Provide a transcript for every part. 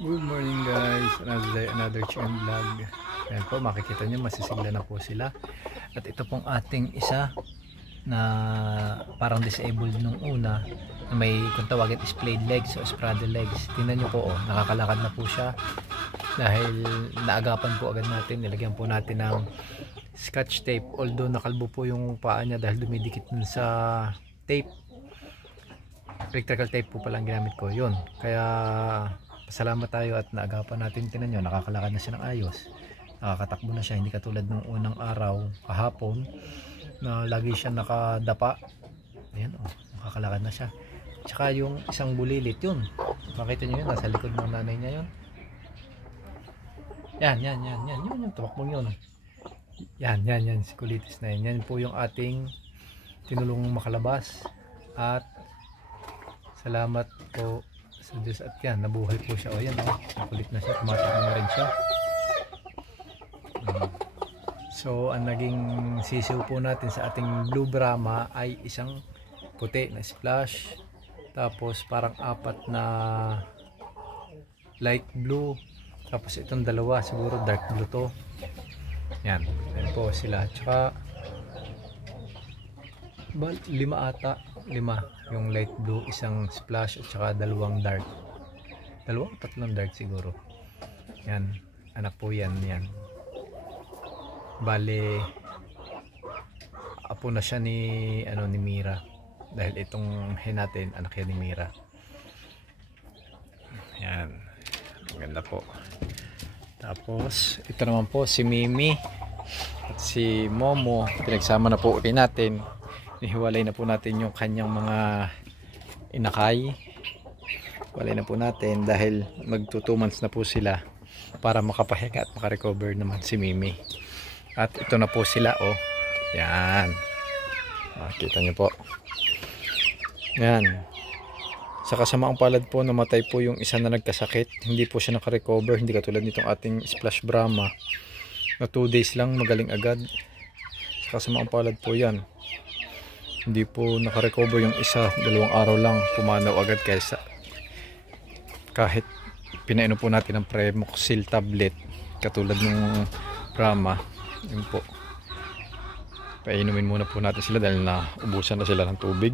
Good morning guys, another chicken vlog. Ayan po, makikita nyo masisigla na po sila. At ito pong ating isa na parang disabled nung una, na may kung tawagin splayed legs o spraddle legs. Tingnan nyo po, nakakalakad na po siya dahil naagapan po agad natin. Nilagyan po natin ng scotch tape, although nakalbo po yung paa niya dahil dumidikit dun sa tape. Electrical tape po palang ginamit ko yun, kaya salamat tayo at naagapan natin. Tinan nyo, nakakalakad na siya ng ayos, nakakatakbo na siya, hindi katulad ng unang araw kahapon na lagi siya nakadapa. Ayan, nakakalakad na siya. Tsaka yung isang bulilit yun, makita nyo yun, nasa likod ng nanay niya yun. Yan yung tumakbong yun. Yan si kulitis na yun. Yan po yung ating tinulong makalabas. At salamat po sa Diyos at yan, nabuhay po siya. O yan, nakulit na siya, tumatakbo na rin siya. So ang naging sisiw po natin sa ating blue Brahma ay isang puti na splash, tapos parang apat na light blue, tapos itong dalawa siguro dark blue to. Yan po sila. Tsaka lima yung light blue, isang splash at saka tatlong dark siguro. Yan, anak po yan. Bale apo na siya ni Mira, dahil itong hen natin anak yan ni Mira. Yan, maganda po. Tapos ito naman po si Mimi at si Momo, pinagsama na po ulit natin. Nihiwalay na po natin yung kanyang mga inakay. Walay na po natin dahil magto 2 months na po sila, para makapahinga at makarecover naman si Mimi. At ito na po sila, yan, makita nyo po. Yan, sa kasamaang palad po, namatay po yung isa na nagkasakit. Hindi po siya nakarecover, hindi katulad nitong ating splash Brahma na 2 days lang magaling agad. Sa kasamaang palad po yan, hindi po nakarecover yung isa, 2 araw lang pumanaw agad. Kaysa kahit pinainom po natin ng Premoxil tablet katulad ng Brahma, yun po, painumin muna po natin sila dahil naubusan na sila ng tubig.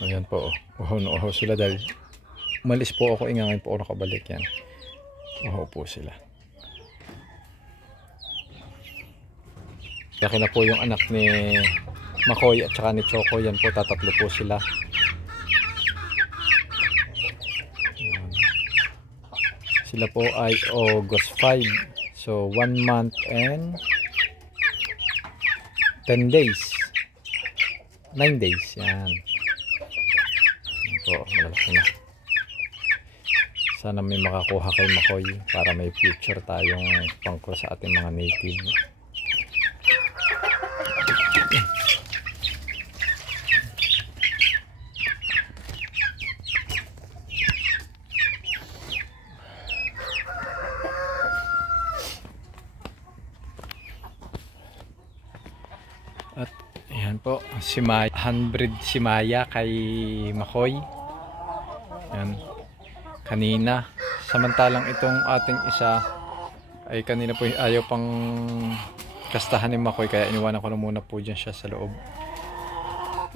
Ayan po, uhaw sila dahil umalis po ako, ngayon po ako nakabalik. Yan, uhaw po sila. Laki na po yung anak ni Makoy at saka ni Choco. Yan po, tatatlo po sila. Sila po ay August 5, so 1 month and 10 days, 9 days. Yan po, malalaki na. Sana may makakuha kay Makoy para may future tayong pang-cross sa ating mga native. At ayan po, si Maya, handbreed si Maya kay Makoy. Yan, kanina. Samantalang itong ating isa ay kanina po ayaw pang kastahan ni Makoy, kaya iniwanan ko na muna po dyan siya sa loob.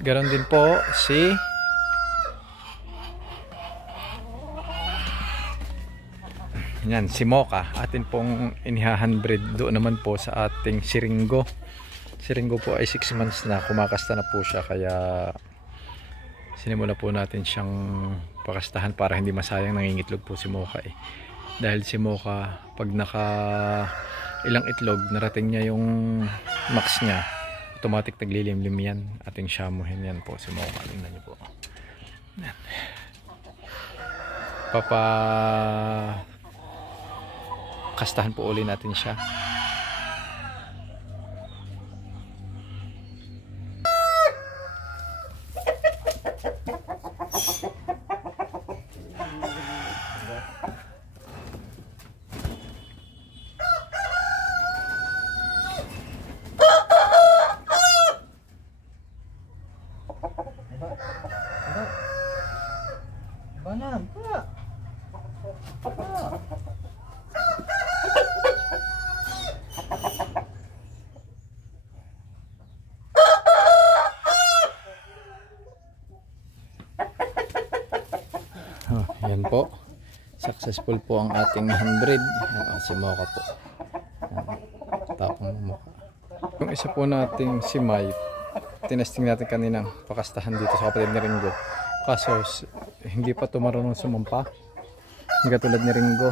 Ganon din po si yan, si Mocha, atin pong inihahandbreed. Doon naman po sa ating Siringo. Siringo po ay 6 months na, kumakasta na po siya, kaya sinimula po natin siyang pakastahan para hindi masayang. Nangingitlog po si Mocha dahil si Mocha pag naka ilang itlog, narating niya yung max niya, automatic naglilimlim yan. Ating shamuhin. Yan po si Mocha, tingnan niyo po. Yan, kastahan po uli natin siya. Yan po. Successful po ang ating handbreed. Yan, si Mocha po. Yan, tapang Mocha. Yung isa po nating si Mai, tinesting natin kaninang pakastahan dito sa kapatid ni Ringo. Kaso hindi pa ito marunong sumampa. Hindi katulad ni Ringo.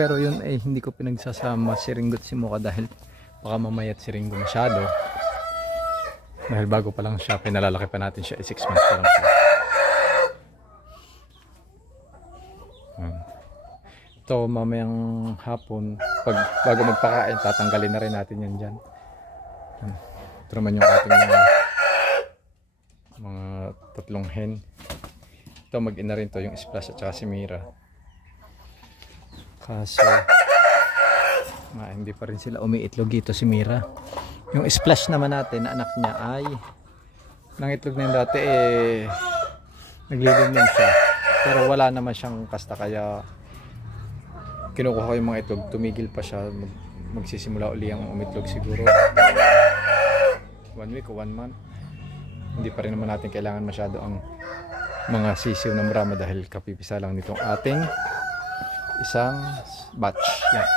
Pero yun ay hindi ko pinagsasama si Ringo at si Mocha dahil baka mamayat si Ringo masyado. Dahil bago pa lang siya, pinalalaki pa natin siya, 6 months pa lang siya. Ito mamayang hapon, bago magpakain, tatanggalin na rin natin yan dyan. Ito naman yung ating mga tatlong hen. Ito mag-ina rin to, yung Splash at saka si Mira. Kaso hindi pa rin sila umiitlog dito si Mira. Yung Splash naman natin na anak niya ay nangitlog na yung dati naglilingin siya. Pero wala naman siyang kasta kaya kinukuha ko yung mga itlog, tumigil pa siya, magsisimula uli ang umitlog siguro 1 week o 1 month. Hindi pa rin naman natin kailangan masyado ang mga sisiw ng Brahma dahil kapipisa lang nitong ating isang batch. Yan.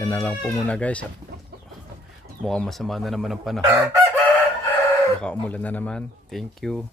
Yan na lang po muna guys. Mukhang masama na naman ang panahon. Baka umulan na naman. Thank you.